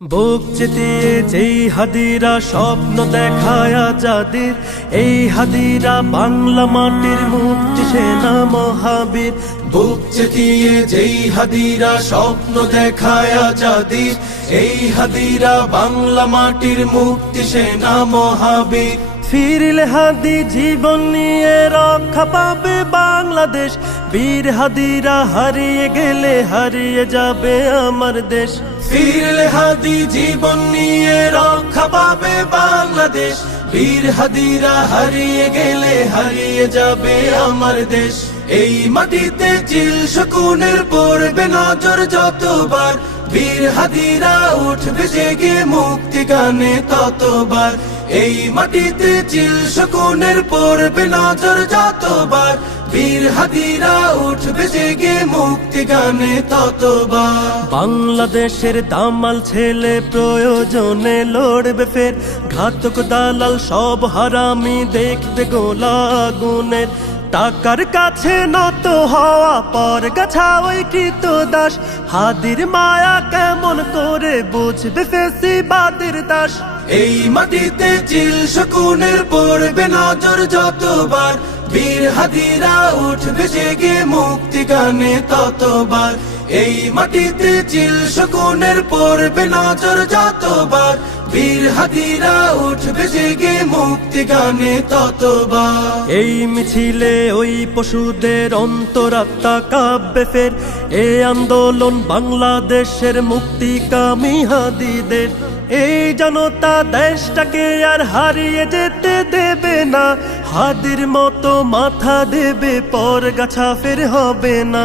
বুক চিতিয়ে যেই হাদিরা স্বপ্ন দেখায় আজাদির, এই হাদিরা বাংলা মাটির মুক্তি সেনা মহাবীর। বুক চিতিয়ে যেই হাদিরা স্বপ্ন দেখায় আজাদির, এই হাদিরা বাংলা মাটির মুক্তি সেনা মহাবীর। ফিরলে হাদি জীবন নিয়ে রক্ষা পাবে বাংলাদেশ, বীর হাদিরা হারিয়ে গেলে হারিয়ে যাবে আমার দেশ। ফিরলে হাদি জীবন নিয়ে রক্ষা পাবে বাংলাদেশ, বীর হাদিরা হারিয়ে গেলে হারিয়ে যাবে আমার দেশ। এই মাটিতে চিল শকুনের পড়বে নজর যতবার, বীর হাদিরা উঠবে জেগে মুক্তি গানে ততবার। এই মাটিতে চিল শকুনের পড়বে নজর যতবার, বীর হাদিরা উঠবে জেগে মুক্তি গানে ততবার। বাংলাদেশের দামাল ছেলে প্রয়োজনে লড়বে ফের, ঘাতক দালাল সব হারামি দেখবে গোলা আগুনের। টাকার কাছে নত হওয়া পর গাছা ওই কৃত দাস, হাদির মায়া কেমন করে বুঝবে ফেসিবাদের দাস। এই মাটিতে চিল শকুনের পড়বে নজর যতবার, বীর হাদিরা উঠবে জেগে মুক্তি গানে ততবার। এই মাটিতে চিল শকুনের পড়বে নজর যতবার, বীর হাদিরা উঠবে জেগে মুক্তি গানে ততবার। এই মিছিলে ওই পশুদের অন্তরাত্মা কাঁপবে ফের, এই আন্দোলন বাংলাদেশের মুক্তিকামী হাদিদের। এই জনতা দেশটাকে আর হারিয়ে যেতে দেবে না, হাদির মতো মাথা দেবে পর গাছা ফের হবে না।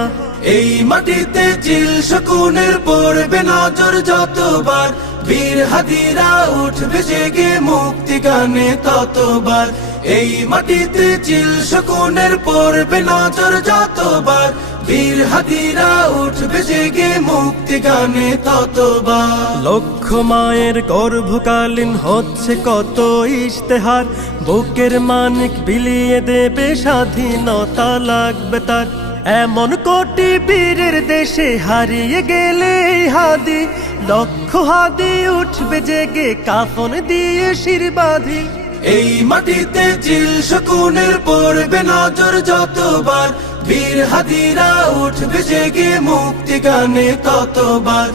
এই মাটিতে চিল শকুনের পড়বে নজর যতবার, বীর হাদিরা উঠবে জেগে মুক্তি গানে ততবার। এই মাটিতে চিল শকুনের পড়বে নজর যতবার, বীর হাদিরা উঠবে জেগে মুক্তি গানে ততবার। লক্ষ মায়ের গর্ভকালীন হচ্ছে কত ইশতেহার, বুকের মানিক বিলিয়ে দেবে স্বাধীনতা লাগবে তার। এমন কোটি বীরের দেশে হারিয়ে গেলে হাদি, লক্ষ হাদি উঠবে জেগে কাফন দিয়ে শির বাঁধি। এই মাটিতে চিল শকুনের পড়বে নজর যতবার, বীর হাদিরা উঠবে জেগে মুক্তি গানে ততবার।